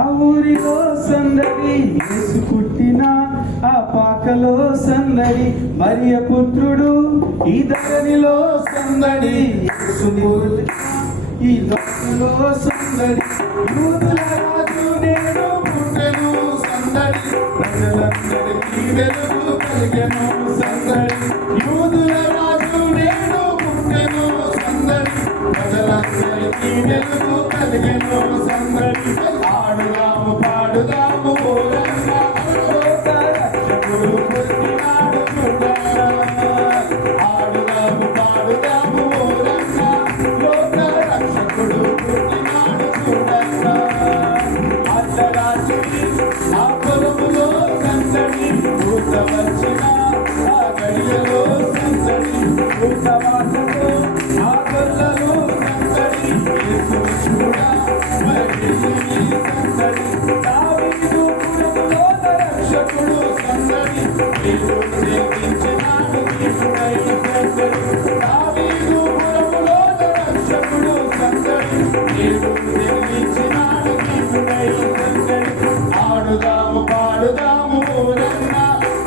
ఆ ఊరిలో సందడి, యేసు పుట్టిన ఆ పాకలో సందడి, మరియ పుత్రుడు ఈ ధరణిలో సందడి, యేసుని పుట్టిన ఈ లోకంలో సందడి, యూదుల రాజు నేడు పుట్టెను సందడి, ప్రజలందరికీ వెలుగు కలిగెను సందడి, యూదుల రాజు నేడు పుట్టెను సందడి, ప్రజలందరికీ వెలుగు కలిగెను సందడి. ఆడుదాము పాడుదాము ఓరంగా, లోక రక్షకుడు పుట్టినాడు చూడంగా. ఆడుదాము పాడుదాము ఓరంగా, లోక రక్షకుడు పుట్టినాడు చూడంగా. అర్ధరాత్రి ఆ పొలములో సందడి, భూత వచ్చిన ఆ గడియలో సందడి, భూత వాసతో ఆ గొల్లలో సందడి, యేసుని చూడ మరి సందడి. దావీదు పురములో రక్షకుడు సందడి, యేసు సేవించినాడు దేవుడై సందడి. దావీదు పురములో రక్షకుడు సందడి, యేసు సేవించినాడు దేవుడై సందడి. ఆడుదాము పాడుదాము ఊరన్నా,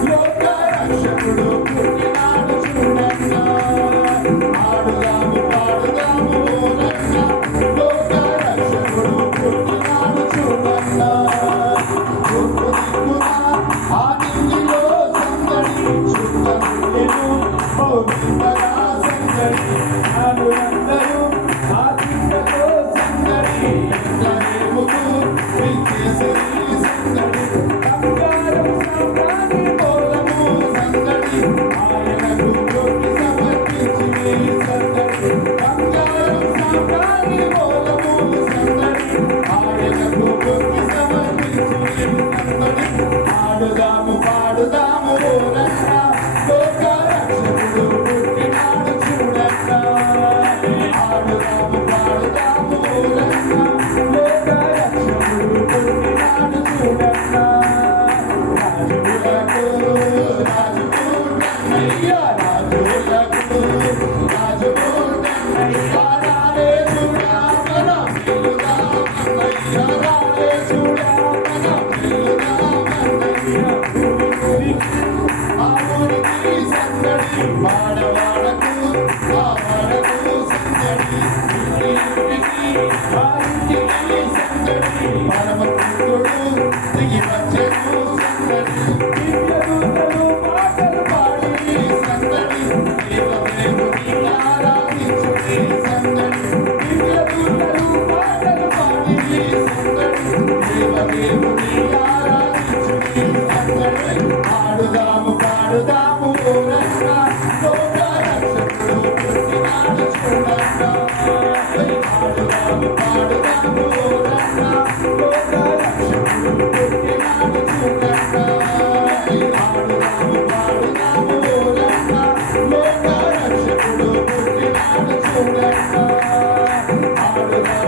లోక రక్షకుడు పుట్టినాడు చూడన్నా. ఆడుదాము పాడుదాము ఊరన్నా, లోక రక్షకుడు పుట్టినాడు చూడన్నా. తూర్పు దిక్కున ఆ నింగిలో సందడి, చుట్టూ మోగిందరా సందడి, నాలుగందరూ ఆ దిక్కతో సందడి, ఎంతరేముకు విచ్చేసరి సందడి. బంగారం సాంబ్రాణి మూలము సందడి, ఆయనకు జ్యోతి సమర్పించి సందడి. బంగారం సాంబ్రాణి మూలము సందడి, ఆయనకు జ్యోతి సమర్పించి సందడి. ఆడుదాము పాడుదాము ఓరన్నా, లోక రక్షకుడు పుట్టినాడు చూడన్నా. ఆడుదాము పాడుదాము ఓరన్నా, లోక రక్షకుడు పుట్టినాడు చూడన్నా. రాజులకు రాజుకు నన్నయ్య, రాజులకు రాజుకు నన్నయ్య, రాలే చూడా మన పిల్లుదా నన్నయ్య, రాలే చూడా మన పిల్లుదా నన్నయ్య. ఆ ఊరికి సందడి, వాడవాడకు ఆ వాడకు సందడి, ఇంటికి ఆ ఇంటికి సందడి, పరమపుత్రుడు దిగి వచ్చెను సందడి. దివ్యదూతలు పాటలు పాడి సందడి, దేవదేవుని ఆరాధించుడి సందడి. దివ్యదూతలు పాటలు పాడి సందడి, దేవదేవుని ఆరాధించుడి సందడి. ఆడుదాము పాడుదాము ఓరన్నా, లోక రక్షకుడు పుట్టినాడు చూడన్నా. ఆడుదాము పాడుదాము ఓరన్నా, లోక రక్షకుడు పుట్టినాడు చూడన్నా. ఆడుదాము పాడుదాము ఓరన్నా, లోక రక్షకుడు పుట్టినాడు చూడన్నా. ఆడుదాము